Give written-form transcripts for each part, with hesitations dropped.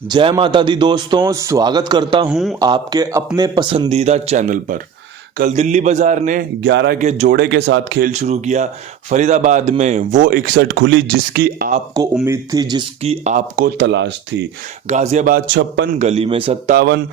जय माता दी दोस्तों, स्वागत करता हूं आपके अपने पसंदीदा चैनल पर। कल दिल्ली बाजार ने 11 के जोड़े के साथ खेल शुरू किया। फरीदाबाद में वो 61 खुली जिसकी आपको उम्मीद थी, जिसकी आपको तलाश थी। गाजियाबाद 56, गली में 57,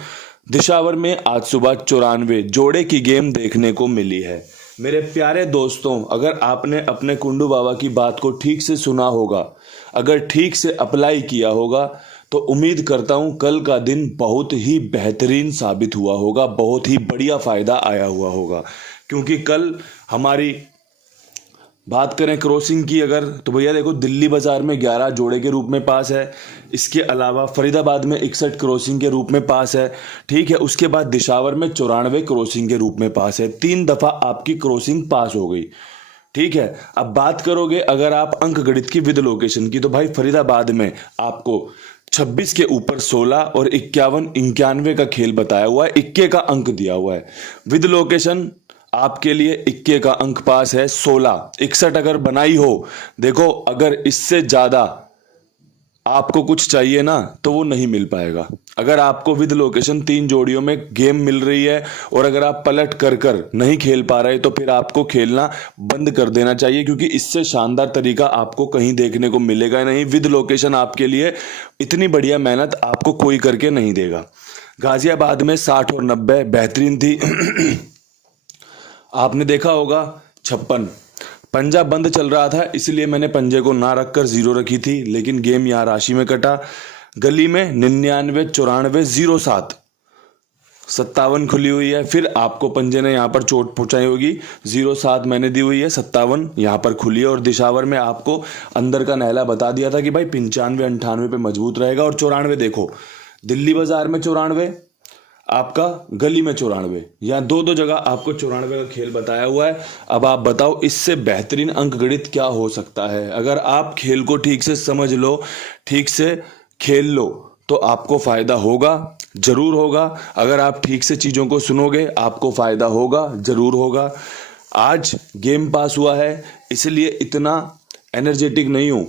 दिशावर में आज सुबह 94 जोड़े की गेम देखने को मिली है। मेरे प्यारे दोस्तों, अगर आपने अपने कुंडू बाबा की बात को ठीक से सुना होगा, अगर ठीक से अप्लाई किया होगा, तो उम्मीद करता हूं कल का दिन बहुत ही बेहतरीन साबित हुआ होगा, बहुत ही बढ़िया फायदा आया हुआ होगा। क्योंकि कल हमारी बात करें क्रॉसिंग की अगर, तो भैया देखो दिल्ली बाजार में 11 जोड़े के रूप में पास है। इसके अलावा फरीदाबाद में 61 क्रॉसिंग के रूप में पास है। ठीक है, उसके बाद दिशावर में 94 क्रॉसिंग के रूप में पास है। 3 दफा आपकी क्रॉसिंग पास हो गई। ठीक है, अब बात करोगे अगर आप अंक गणित की विद लोकेशन की, तो भाई फरीदाबाद में आपको 26 के ऊपर 16 और 51 91 का खेल बताया हुआ है, इक्के का अंक दिया हुआ है। विद लोकेशन आपके लिए इक्के का अंक पास है 16। 61 अगर बनाई हो, देखो अगर इससे ज्यादा आपको कुछ चाहिए ना तो वो नहीं मिल पाएगा। अगर आपको विद लोकेशन 3 जोड़ियों में गेम मिल रही है और अगर आप पलट कर कर नहीं खेल पा रहे, तो फिर आपको खेलना बंद कर देना चाहिए, क्योंकि इससे शानदार तरीका आपको कहीं देखने को मिलेगा नहीं। विद लोकेशन आपके लिए इतनी बढ़िया मेहनत आपको कोई करके नहीं देगा। गाजियाबाद में 60 और 90 बेहतरीन थी। आपने देखा होगा 56 पंजा बंद चल रहा था, इसलिए मैंने पंजे को ना रखकर 0 रखी थी, लेकिन गेम यहां राशि में कटा। गली में 99 94 07 57 खुली हुई है। फिर आपको पंजे ने यहां पर चोट पहुंचाई होगी। 07 मैंने दी हुई है, 57 यहां पर खुली है। और दिशावर में आपको अंदर का नहला बता दिया था कि भाई 95 98 पे मजबूत रहेगा। और 94 देखो, दिल्ली बाजार में 94, आपका गली में 94, या दो दो जगह आपको 94 का खेल बताया हुआ है। अब आप बताओ इससे बेहतरीन अंक गणित क्या हो सकता है। अगर आप खेल को ठीक से समझ लो, ठीक से खेल लो, तो आपको फायदा होगा, जरूर होगा। अगर आप ठीक से चीजों को सुनोगे आपको फायदा होगा, जरूर होगा। आज गेम पास हुआ है, इसलिए इतना एनर्जेटिक नहीं हूं,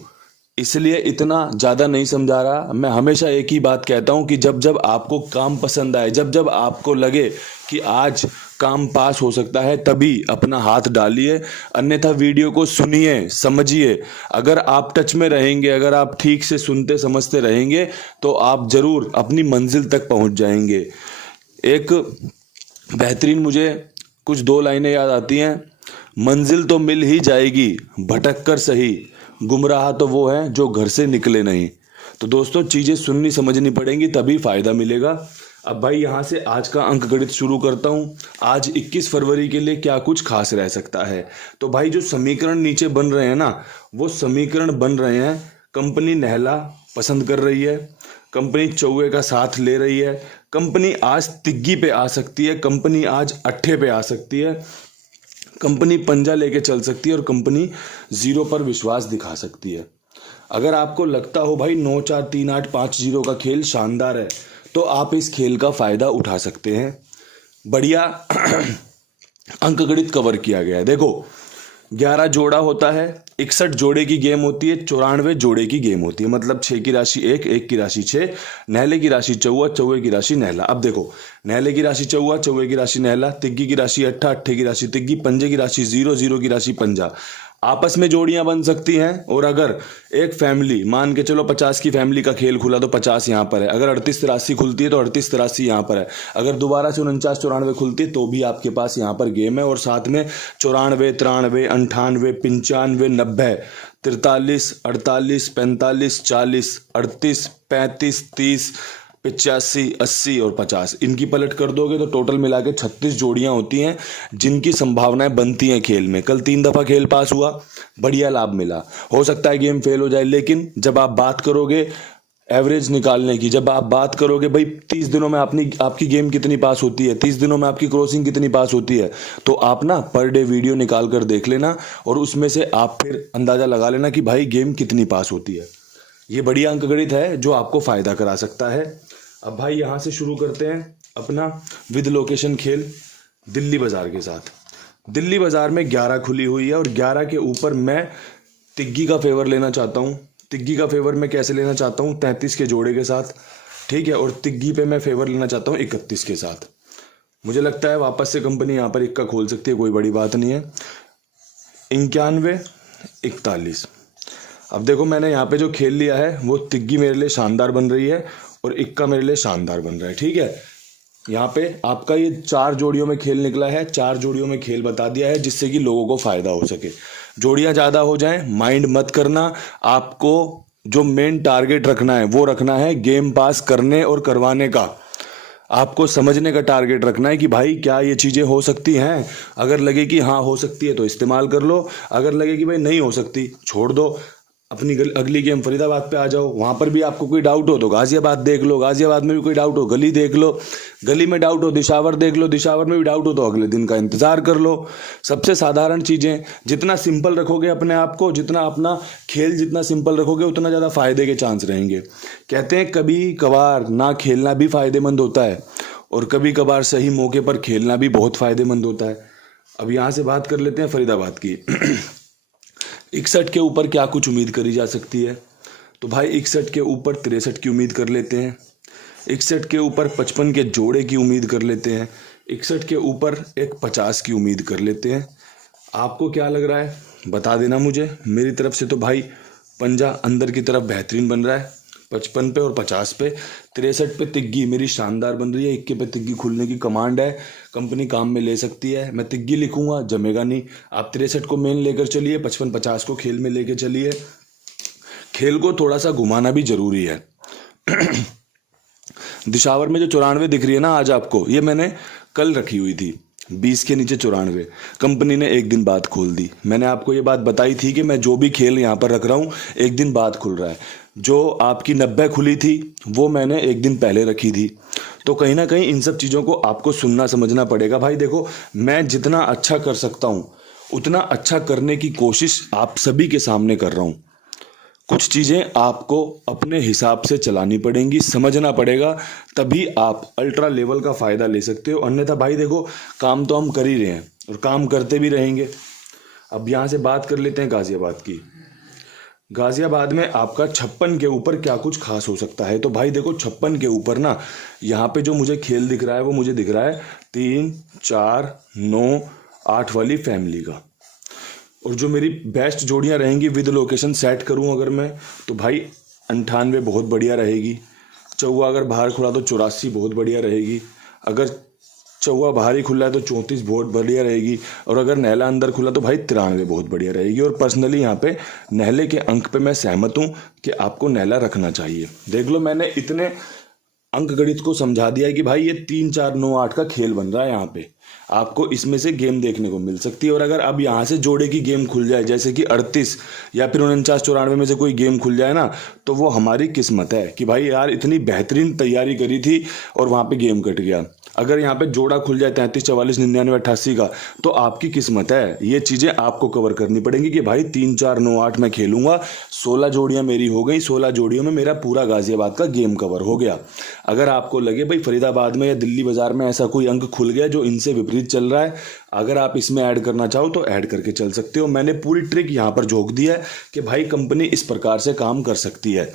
इसलिए इतना ज़्यादा नहीं समझा रहा। मैं हमेशा एक ही बात कहता हूं कि जब जब आपको काम पसंद आए, जब जब आपको लगे कि आज काम पास हो सकता है, तभी अपना हाथ डालिए, अन्यथा वीडियो को सुनिए, समझिए। अगर आप टच में रहेंगे, अगर आप ठीक से सुनते समझते रहेंगे, तो आप जरूर अपनी मंजिल तक पहुंच जाएंगे। एक बेहतरीन मुझे कुछ 2 लाइनें याद आती हैं। मंजिल तो मिल ही जाएगी, भटक कर सही, गुमराह तो वो है जो घर से निकले नहीं। तो दोस्तों चीजें सुननी समझनी पड़ेंगी, तभी फायदा मिलेगा। अब भाई यहां से आज का अंक गणित शुरू करता हूं। आज 21 फरवरी के लिए क्या कुछ खास रह सकता है। तो भाई जो समीकरण नीचे बन रहे हैं ना, वो समीकरण बन रहे हैं कंपनी नहला पसंद कर रही है, कंपनी चौवे का साथ ले रही है, कंपनी आज तिग्गी पे आ सकती है, कंपनी आज अट्ठे पे आ सकती है, कंपनी पंजा लेके चल सकती है, और कंपनी 0 पर विश्वास दिखा सकती है। अगर आपको लगता हो भाई 9 4 3 8 5 0 का खेल शानदार है, तो आप इस खेल का फायदा उठा सकते हैं। बढ़िया अंक गणित कवर किया गया है। देखो 11 जोड़ा होता है, 61 जोड़े की गेम होती है, 94 जोड़े की गेम होती है। मतलब 6 की राशि 1, 1 की राशि 6, नहले की राशि चौवा, चौवे की राशि नहला। अब देखो नहले की राशि चौवा, चौवे की राशि नहला, तिग्गी की राशि अट्ठा, अट्ठे की राशि तिग्गी, पंजे की राशि 0, 0 की राशि पंजा। आपस में जोड़ियां बन सकती हैं। और अगर एक फैमिली मान के चलो 50 की फैमिली का खेल खुला, तो 50 यहां पर है। अगर 38 83 खुलती है तो 38 83 यहां पर है। अगर दोबारा से 49 94 खुलती है तो भी आपके पास यहां पर गेम है। और साथ में 94 93 98 95 90 43 48 45 40 38 35 30 85 80 और 50, इनकी पलट कर दोगे तो टोटल मिला के 36 जोड़ियां होती हैं जिनकी संभावनाएं बनती हैं खेल में। कल 3 दफा खेल पास हुआ, बढ़िया लाभ मिला। हो सकता है गेम फेल हो जाए, लेकिन जब आप बात करोगे एवरेज निकालने की, जब आप बात करोगे भाई 30 दिनों में आपकी गेम कितनी पास होती है, 30 दिनों में आपकी क्रॉसिंग कितनी पास होती है, तो आप ना पर डे वीडियो निकाल कर देख लेना, और उसमें से आप फिर अंदाजा लगा लेना कि भाई गेम कितनी पास होती है। ये बढ़िया अंक गणित है जो आपको फायदा करा सकता है। अब भाई यहां से शुरू करते हैं अपना विद लोकेशन खेल दिल्ली बाजार के साथ। दिल्ली बाजार में 11 खुली हुई है, और 11 के ऊपर मैं तिग्गी का फेवर लेना चाहता हूं। तिग्गी का फेवर मैं कैसे लेना चाहता हूं, 33 के जोड़े के साथ। ठीक है। और तिग्गी पे मैं फेवर लेना चाहता हूँ 31 के साथ। मुझे लगता है वापस से कंपनी यहाँ पर इक्का खोल सकती है, कोई बड़ी बात नहीं है। 91 41। अब देखो मैंने यहाँ पे जो खेल लिया है वो तिग्गी मेरे लिए शानदार बन रही है और इक्का मेरे लिए शानदार बन रहा है। ठीक है, यहाँ पे आपका ये 4 जोड़ियों में खेल निकला है, 4 जोड़ियों में खेल बता दिया है जिससे कि लोगों को फायदा हो सके। जोड़ियाँ ज़्यादा हो जाएं माइंड मत करना, आपको जो मेन टारगेट रखना है वो रखना है गेम पास करने और करवाने का। आपको समझने का टारगेट रखना है कि भाई क्या ये चीज़ें हो सकती हैं। अगर लगे कि हाँ हो सकती है तो इस्तेमाल कर लो, अगर लगे कि भाई नहीं हो सकती छोड़ दो। अपनी अगली गेम फरीदाबाद पे आ जाओ, वहाँ पर भी आपको कोई डाउट हो तो गाजियाबाद देख लो, गाजियाबाद में भी कोई डाउट हो गली देख लो, गली में डाउट हो दिशावर देख लो, दिशावर में भी डाउट हो तो अगले दिन का इंतज़ार कर लो। सबसे साधारण चीज़ें, जितना सिंपल रखोगे अपने आप को, जितना अपना खेल जितना सिंपल रखोगे उतना ज़्यादा फायदे के चांस रहेंगे। कहते हैं कभी कभार ना खेलना भी फायदेमंद होता है और कभी कभार सही मौके पर खेलना भी बहुत फायदेमंद होता है। अब यहाँ से बात कर लेते हैं फरीदाबाद की। 61 के ऊपर क्या कुछ उम्मीद करी जा सकती है, तो भाई 61 के ऊपर 63 की उम्मीद कर लेते हैं, 61 के ऊपर 55 के जोड़े की उम्मीद कर लेते हैं, 61 के ऊपर एक 50 की उम्मीद कर लेते हैं। आपको क्या लग रहा है बता देना मुझे। मेरी तरफ से तो भाई पंजा अंदर की तरफ बेहतरीन बन रहा है 55 पे और 50 पे। 63 पे तिग्गी मेरी शानदार बन रही है, 21 पे तिग्गी खुलने की कमांड है, कंपनी काम में ले सकती है। मैं तिग्गी लिखूंगा जमेगा नहीं, आप 63 को मेन लेकर चलिए, 55 50 को खेल में लेकर चलिए। खेल को थोड़ा सा घुमाना भी जरूरी है। दिशावर में जो 94 दिख रही है ना आज आपको, ये मैंने कल रखी हुई थी 20 के नीचे 94। कंपनी ने एक दिन बाद खोल दी। मैंने आपको ये बात बताई थी कि मैं जो भी खेल यहाँ पर रख रहा हूँ एक दिन बाद खुल रहा है। जो आपकी 90 खुली थी वो मैंने एक दिन पहले रखी थी। तो कहीं ना कहीं इन सब चीज़ों को आपको सुनना समझना पड़ेगा। भाई देखो, मैं जितना अच्छा कर सकता हूँ उतना अच्छा करने की कोशिश आप सभी के सामने कर रहा हूँ। कुछ चीज़ें आपको अपने हिसाब से चलानी पड़ेंगी, समझना पड़ेगा, तभी आप अल्ट्रा लेवल का फ़ायदा ले सकते हो। अन्यथा भाई देखो, काम तो हम कर ही रहे हैं और काम करते भी रहेंगे। अब यहाँ से बात कर लेते हैं गाज़ियाबाद की। गाज़ियाबाद में आपका 56 के ऊपर क्या कुछ खास हो सकता है, तो भाई देखो 56 के ऊपर ना यहाँ पे जो मुझे खेल दिख रहा है वो मुझे दिख रहा है 3 4 9 8 वाली फैमिली का। और जो मेरी बेस्ट जोड़ियां रहेंगी विद लोकेशन सेट करूं अगर मैं, तो भाई 98 बहुत बढ़िया रहेगी। चौवा अगर बाहर खुला तो 84 बहुत बढ़िया रहेगी। अगर चौवा बाहर ही खुला है तो 34 बहुत बढ़िया रहेगी। और अगर नहला अंदर खुला तो भाई 93 बहुत बढ़िया रहेगी। और पर्सनली यहाँ पे नहले के अंक पे मैं सहमत हूँ कि आपको नहला रखना चाहिए। देख लो, मैंने इतने अंक गणित को समझा दिया है कि भाई ये 3 4 9 8 का खेल बन रहा है। यहाँ पे आपको इसमें से गेम देखने को मिल सकती है। और अगर अब यहाँ से जोड़े की गेम खुल जाए, जैसे कि 38 या फिर 49 94 में से कोई गेम खुल जाए ना, तो वो हमारी किस्मत है कि भाई यार इतनी बेहतरीन तैयारी करी थी और वहाँ पे गेम कट गया। अगर यहाँ पे जोड़ा खुल जाए 33 44 99 88 का, तो आपकी किस्मत है। ये चीज़ें आपको कवर करनी पड़ेंगी कि भाई 3 4 9 8 मैं खेलूंगा, 16 जोड़ियाँ मेरी हो गई, 16 जोड़ियों में मेरा पूरा गाजियाबाद का गेम कवर हो गया। अगर आपको लगे भाई फरीदाबाद में या दिल्ली बाजार में ऐसा कोई अंक खुल गया जो इनसे विपरीत चल रहा है, अगर आप इसमें ऐड करना चाहो तो ऐड करके चल सकते हो। मैंने पूरी ट्रिक यहाँ पर झोंक दी है कि भाई कंपनी इस प्रकार से काम कर सकती है।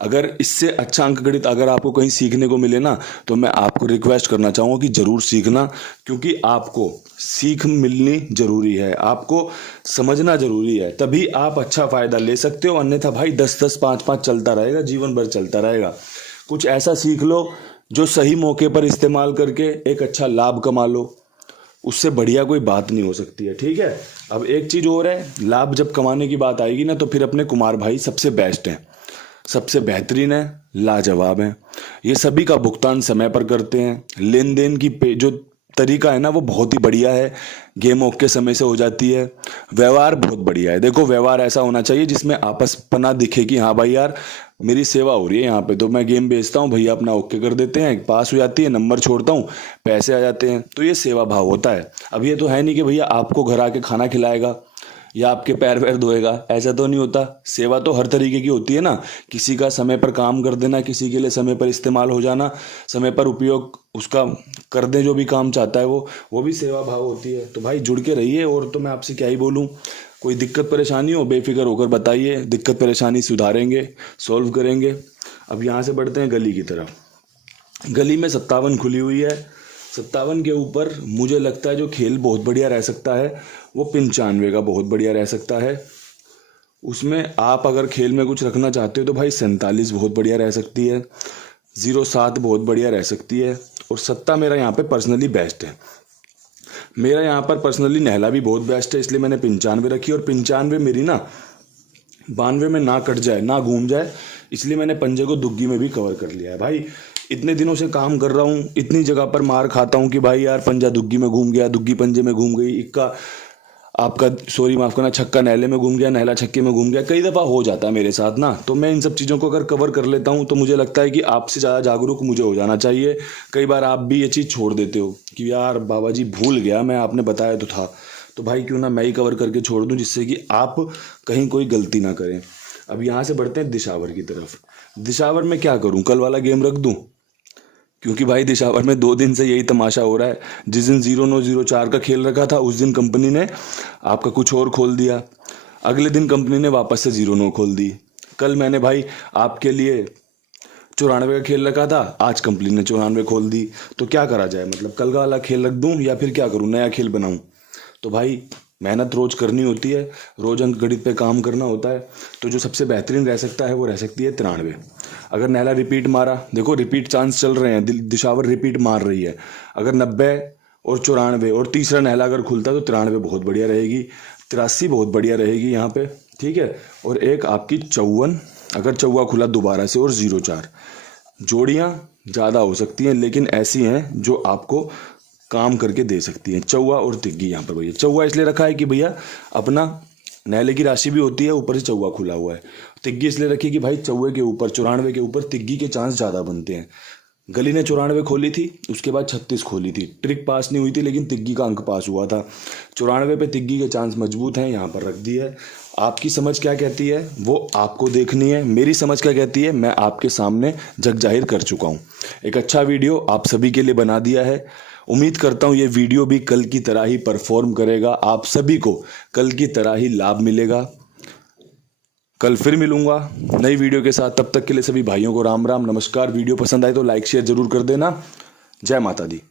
अगर इससे अच्छा अंक गणित अगर आपको कहीं सीखने को मिले ना, तो मैं आपको रिक्वेस्ट करना चाहूँगा कि ज़रूर सीखना, क्योंकि आपको सीख मिलनी ज़रूरी है, आपको समझना ज़रूरी है, तभी आप अच्छा फ़ायदा ले सकते हो। अन्यथा भाई 10 5 5 चलता रहेगा, जीवन भर चलता रहेगा। कुछ ऐसा सीख लो जो सही मौके पर इस्तेमाल करके एक अच्छा लाभ कमा लो, उससे बढ़िया कोई बात नहीं हो सकती है। ठीक है, अब एक चीज़ और है, लाभ जब कमाने की बात आएगी ना, तो फिर अपने कुमार भाई सबसे बेस्ट हैं, सबसे बेहतरीन है, लाजवाब है। ये सभी का भुगतान समय पर करते हैं। लेन देन की जो तरीका है ना वो बहुत ही बढ़िया है, गेम ओके समय से हो जाती है। व्यवहार बहुत बढ़िया है। देखो, व्यवहार ऐसा होना चाहिए जिसमें आपसपना दिखे कि हाँ भाई यार मेरी सेवा हो रही है यहाँ पे, तो मैं गेम बेचता हूँ, भैया अपना ओके कर देते हैं, पास हो जाती है, नंबर छोड़ता हूँ, पैसे आ जाते हैं, तो ये सेवा भाव होता है। अब ये तो है नहीं कि भैया आपको घर आके खाना खिलाएगा या आपके पैर वैर धोएगा, ऐसा तो नहीं होता। सेवा तो हर तरीके की होती है ना, किसी का समय पर काम कर देना, किसी के लिए समय पर इस्तेमाल हो जाना, समय पर उपयोग उसका कर दे, जो भी काम चाहता है वो भी सेवा भाव होती है। तो भाई जुड़ के रहिए, और तो मैं आपसे क्या ही बोलूँ। कोई दिक्कत परेशानी हो बेफिक्र होकर बताइए, दिक्कत परेशानी सुधारेंगे, सॉल्व करेंगे। अब यहाँ से बढ़ते हैं गली की तरफ। गली में 57 खुली हुई है। 57 के ऊपर मुझे लगता है जो खेल बहुत बढ़िया रह सकता है वो 95 का बहुत बढ़िया रह सकता है। उसमें आप अगर खेल में कुछ रखना चाहते हो तो भाई 47 बहुत बढ़िया रह सकती है, 07 बहुत बढ़िया रह सकती है, और 7 मेरा यहाँ पे पर्सनली बेस्ट है। मेरा यहाँ पर पर्सनली नहला भी बहुत बेस्ट है, इसलिए मैंने 95 रखी। और 95 मेरी ना 92 में ना कट जाए ना घूम जाए, इसलिए मैंने पंजे को दुग्गी में भी कवर कर लिया है। भाई इतने दिनों से काम कर रहा हूँ, इतनी जगह पर मार खाता हूँ कि भाई यार पंजा दुग्गी में घूम गया, दुग्गी पंजे में घूम गई, इक्का आपका सॉरी माफ करना छक्का नहले में घूम गया, नहला छक्के में घूम गया, कई दफ़ा हो जाता है मेरे साथ ना। तो मैं इन सब चीज़ों को अगर कवर कर लेता हूँ तो मुझे लगता है कि आपसे ज़्यादा जागरूक मुझे हो जाना चाहिए। कई बार आप भी ये चीज़ छोड़ देते हो कि यार बाबा जी भूल गया मैं, आपने बताया तो था, तो भाई क्यों ना मैं ही कवर करके छोड़ दूँ, जिससे कि आप कहीं कोई गलती ना करें। अब यहाँ से बढ़ते हैं दिशावर की तरफ। दिशावर में क्या करूँ, कल वाला गेम रख दूँ? क्योंकि भाई दिशावर में 2 दिन से यही तमाशा हो रहा है। जिस दिन 0904 का खेल रखा था उस दिन कंपनी ने आपका कुछ और खोल दिया, अगले दिन कंपनी ने वापस से 09 खोल दी। कल मैंने भाई आपके लिए 94 का खेल रखा था, आज कंपनी ने 94 खोल दी। तो क्या करा जाए, मतलब कल का वाला खेल रख दूं या फिर क्या करूं, नया खेल बनाऊं? तो भाई मेहनत रोज करनी होती है, रोज अंक गणित पे काम करना होता है। तो जो सबसे बेहतरीन रह सकता है वो रह सकती है 93। अगर नहला रिपीट मारा, देखो रिपीट चांस चल रहे हैं, दिशावर रिपीट मार रही है। अगर 90 और 94 और तीसरा नहला अगर खुलता तो 93 बहुत बढ़िया रहेगी, 83 बहुत बढ़िया रहेगी यहाँ पे, ठीक है। और एक आपकी 54, अगर चौवा खुला दोबारा से, और 04 जोड़ियाँ ज़्यादा हो सकती हैं लेकिन ऐसी हैं जो आपको काम करके दे सकती हैं। चौवा और तिग्गी यहाँ पर भैया, चौवा इसलिए रखा है कि भैया अपना नहले की राशि भी होती है, ऊपर से चौवा खुला हुआ है। तिग्गी इसलिए रखी कि भाई चौवे के ऊपर 94 के ऊपर तिग्गी के चांस ज़्यादा बनते हैं। गली ने 94 खोली थी, उसके बाद 36 खोली थी, ट्रिक पास नहीं हुई थी लेकिन तिग्गी का अंक पास हुआ था। 94 पे तिग्गी के चांस मजबूत हैं, यहाँ पर रख दी है। आपकी समझ क्या कहती है वो आपको देखनी है, मेरी समझ क्या कहती है मैं आपके सामने जग जाहिर कर चुका हूँ। एक अच्छा वीडियो आप सभी के लिए बना दिया है। उम्मीद करता हूँ ये वीडियो भी कल की तरह ही परफॉर्म करेगा, आप सभी को कल की तरह ही लाभ मिलेगा। कल फिर मिलूंगा नई वीडियो के साथ, तब तक के लिए सभी भाइयों को राम राम नमस्कार। वीडियो पसंद आए तो लाइक शेयर जरूर कर देना। जय माता दी।